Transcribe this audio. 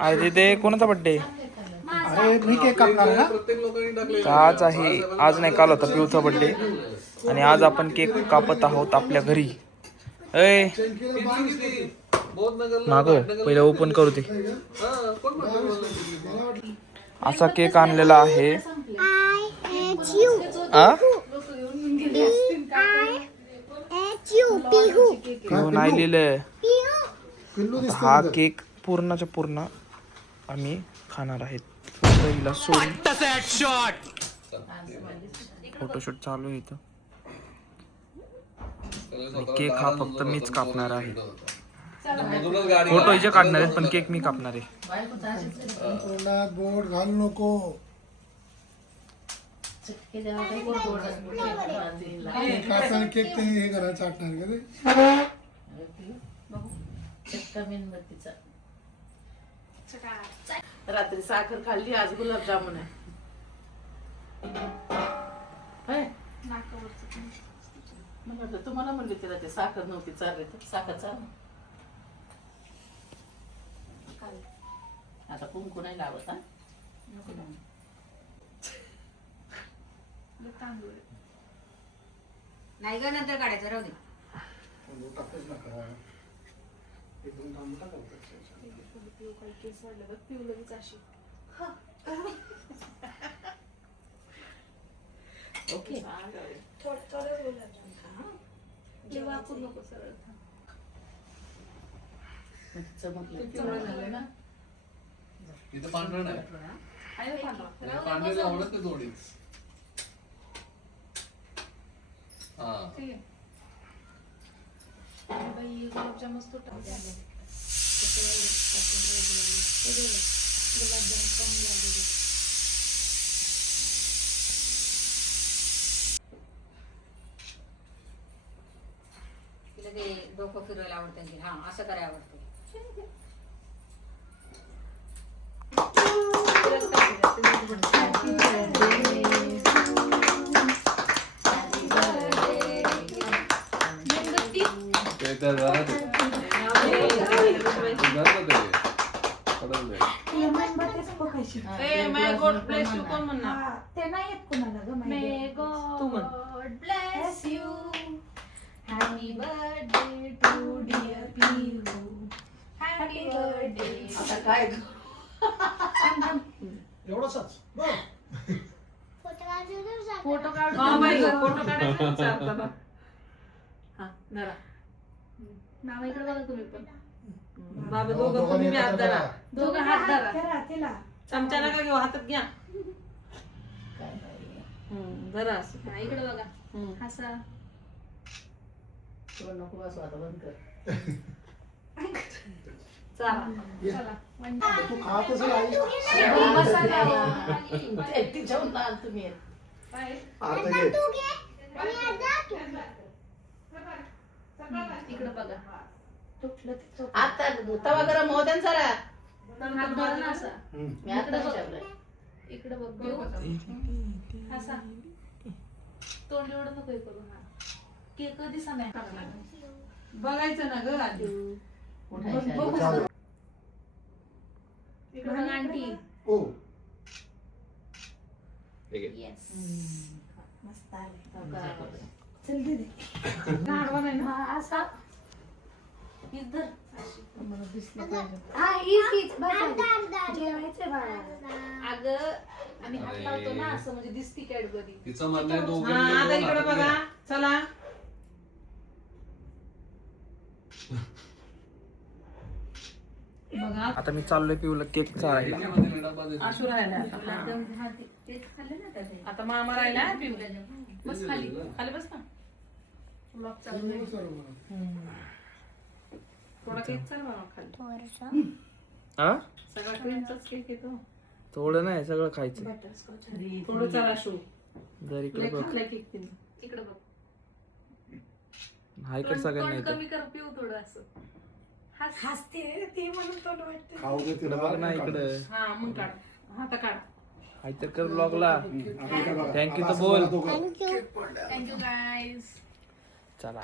अरे तिथे कोणाचा बर्थडे? अरे मी केक कापणार ना. आज आहे, आज नाही काल होता पिऊचा बर्थडे आणि आज आपण केक कापत आहोत आपल्या घरी. ए माग पहिले ओपन करू ते. असा केक आणलेला आहे. पिऊ नाही लिहिलंय. हा केक पूर्णच्या पूर्ण आम्ही खाणार आहेत. पहिला सोडून फोटोशूट चालू आहे इथं. केक हा फक्त मीच कापणार आहे. फोटो इथे काढणार आहेत पण केक मी कापणार आहे. बोर्ड घालू नको. केक ते हे करा चाटणार का ते. रात्री साखर खाल्ली, आज गुलाबजामुन आहे. तुम्हाला म्हणले तिला ते साखर नव्हती चालली तर साखर चाल. आता कुंकू नाही लावत. हा नाही ग, नंतर काढायचं, राहू दे. ओके चमकलं ना. इथं पांढरं नाही. पांढरे आवडत नाही थोडी. हा गुलाबजाम मस्त तिला ते डोकं फिरवायला आवडतं. हा असं करायला आवडतं. ते नाही येत कुणाला ग. May God bless you, happy birthday to dear Pihu, happy birthday. आता काय एवढंच फोटो काढ. फोटो काढायचा. हा जरा नाव इकडे बघा तुम्ही पण. बाबा दोघं तुम्ही हात धरा. दोघं हात धरा. चमचा नका घेऊ, हातात घ्या. जरा असं इकडे बघा. हसा. नको बसू, आता बंद कर. चला तू खातच आई. तिच्याहून लहान तुम्ही आहेत. इकडे बघा. आता तवा गरम होऊ द्या ना जरा. हात धरा ना असा. मी आता विचारलंय. इकडे बघ. हसा. तोंड एवढं नको करू. हा केक कधी नाही. बघायचं ना ग आधी. इकडे बघा आंटी. ओ मस्त आले. चल दे. गाडवा नाही ना असा. इधर मला दिसलं पाहिजे. हा हीच जेवायचं बाळा. अगं आम्ही हात लावतो ना असं, म्हणजे दिसती कॅडबरी. तिचं म्हणणं आहे दोघं आता इकडे बघा. चला बघा. आता मी चाललोय पिऊला केक चालायला. आशू राहिला आता मामा राहिला. बस खाली खाली बस ना. थोडा केक चाल मामा खाली. हा सगळा क्रीमचाच केक येतो. थोडं नाही सगळं खायचं. थोडं चाल आशू. जर इकडे बघ. केक इकडे बघ. हाय कर सगळ्यांना तोंड इथं. कमी कर. पिऊ थोडं असं. हसते ते म्हणून तोंड वाटतं. खाऊ दे इकडे बघ ना इकडे. हा मग काढ. हात काढ. हाय तर कर ब्लॉगला. थँक्यू तर बोल. Thank you guys. चला